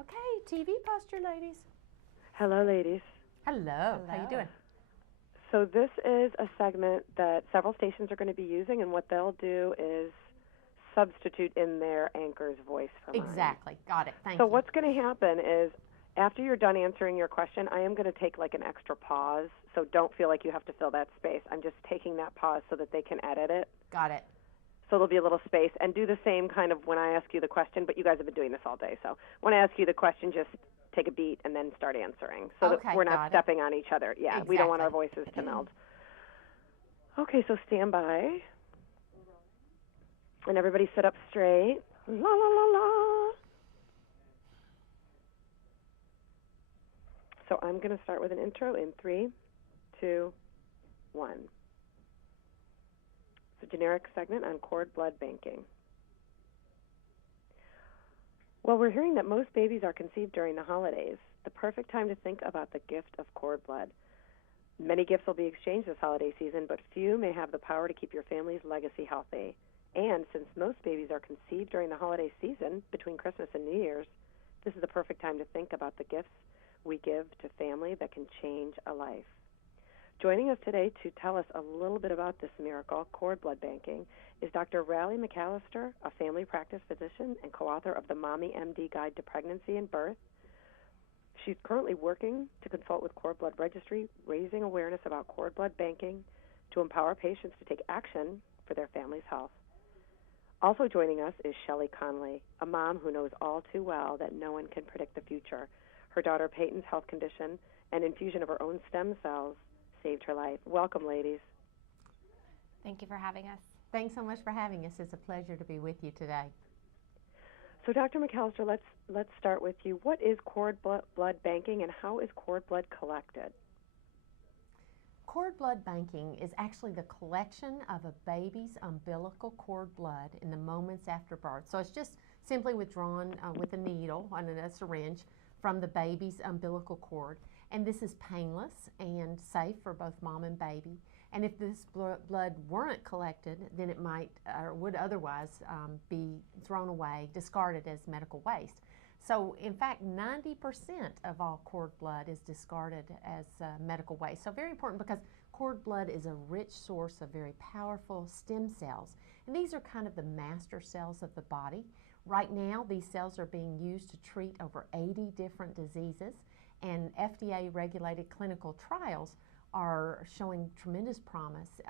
Okay, TV posture, ladies. Hello, ladies. Hello. How you doing? So this is a segment that several stations are going to be using, and what they'll do is substitute in their anchor's voice for mine. Exactly. Got it. Thank So you. what's going to happen is after you're done answering your question, I am going to take like an extra pause, so don't feel like you have to fill that space. I'm just taking that pause so that they can edit it. Got it. So there'll be a little space, and do the same kind of when I ask you the question, but you guys have been doing this all day. So when I ask you the question, just take a beat and then start answering so that we're not stepping on each other. Yeah, Exactly. We don't want our voices to meld. Okay, so stand by. And everybody sit up straight. La, la, la, la. So I'm going to start with an intro in 3, 2, 1. It's a generic segment on cord blood banking. Well, we're hearing that most babies are conceived during the holidays, the perfect time to think about the gift of cord blood. Many gifts will be exchanged this holiday season, but few may have the power to keep your family's legacy healthy. And since most babies are conceived during the holiday season, between Christmas and New Year's, this is the perfect time to think about the gifts we give to family that can change a life. Joining us today to tell us a little bit about this miracle, cord blood banking, is Dr. Riley McAllister, a family practice physician and co-author of the Mommy MD Guide to Pregnancy and Birth. She's currently working to consult with Cord Blood Registry, raising awareness about cord blood banking to empower patients to take action for their family's health. Also joining us is Shelley Conley, a mom who knows all too well that no one can predict the future. Her daughter Peyton's health condition and infusion of her own stem cells saved her life. Welcome, ladies. Thank you for having us. Thanks so much for having us. It's a pleasure to be with you today. So, Dr. McAllister, let's start with you. What is cord blood banking, and how is cord blood collected? Cord blood banking is actually the collection of a baby's umbilical cord blood in the moments after birth. So it's just simply withdrawn with a needle and a syringe from the baby's umbilical cord. And this is painless and safe for both mom and baby. And if this blood weren't collected, then it might or would otherwise be thrown away, discarded as medical waste. So in fact, 90% of all cord blood is discarded as medical waste. So very important because cord blood is a rich source of very powerful stem cells. And these are kind of the master cells of the body. Right now, these cells are being used to treat over 80 different diseases. And FDA-regulated clinical trials are showing tremendous promise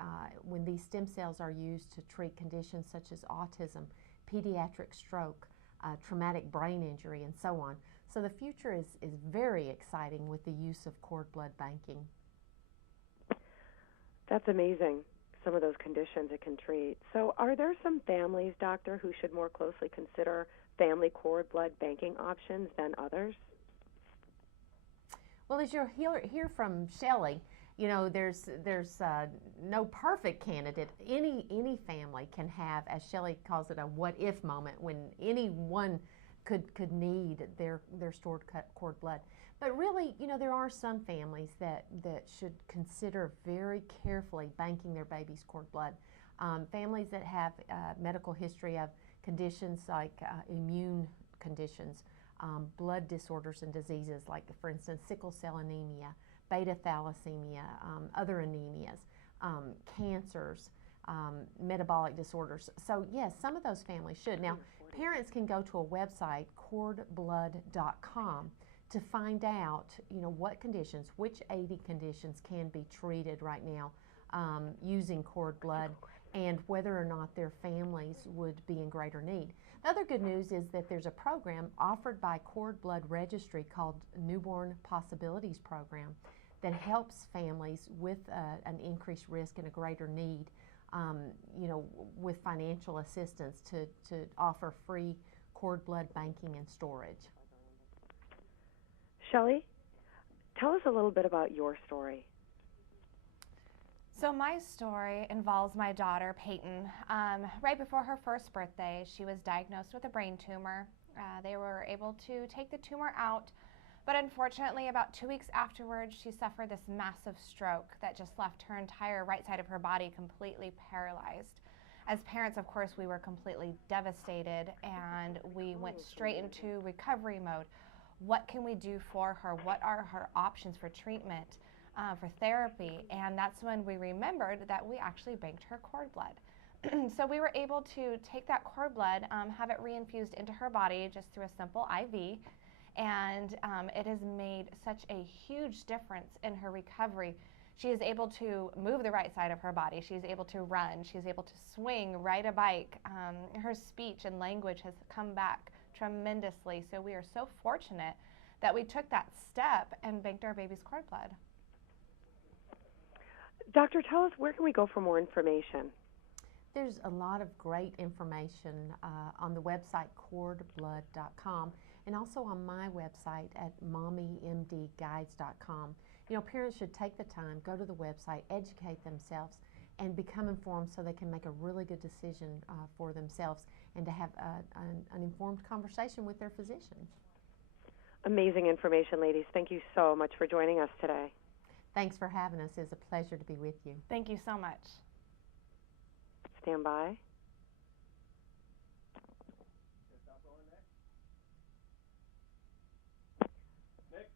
when these stem cells are used to treat conditions such as autism, pediatric stroke, traumatic brain injury, and so on. So the future is very exciting with the use of cord blood banking. That's amazing, some of those conditions it can treat. So are there some families, doctor, who should more closely consider family cord blood banking options than others? Well, as you'll hear from Shelley, you know, there's no perfect candidate. Any family can have, as Shelley calls it, a what-if moment when anyone could need their stored cord blood. But really, you know, there are some families that should consider very carefully banking their baby's cord blood. Families that have medical history of conditions like immune conditions, blood disorders and diseases like, for instance, sickle cell anemia, beta thalassemia, other anemias, cancers, metabolic disorders. So yes, some of those families should. Now, parents can go to a website, cordblood.com, to find out, you know, what conditions, which 80 conditions can be treated right now using cord blood, and whether or not their families would be in greater need. The other good news is that there's a program offered by Cord Blood Registry called Newborn Possibilities Program that helps families with an increased risk and a greater need, you know, with financial assistance to offer free cord blood banking and storage. Shelley, tell us a little bit about your story. So my story involves my daughter, Peyton. Right before her first birthday, she was diagnosed with a brain tumor. They were able to take the tumor out, but unfortunately, about 2 weeks afterwards, she suffered this massive stroke that just left her entire right side of her body completely paralyzed. As parents, of course, we were completely devastated, and we went straight into recovery mode. what can we do for her? What are her options for treatment, for therapy? And that's when we remembered that we actually banked her cord blood. So we were able to take that cord blood, have it reinfused into her body just through a simple IV, and it has made such a huge difference in her recovery. She is able to move the right side of her body. She's able to run. She's able to swing, ride a bike. Her speech and language has come back tremendously. So we are so fortunate that we took that step and banked our baby's cord blood. Doctor, tell us, where can we go for more information? There's a lot of great information on the website cordblood.com and also on my website at mommymdguides.com. You know, parents should take the time, go to the website, educate themselves, and become informed so they can make a really good decision for themselves and to have an informed conversation with their physician. Amazing information, ladies. Thank you so much for joining us today. Thanks for having us. It's a pleasure to be with you. Thank you so much. Stand by. Nick,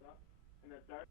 stop, and then start.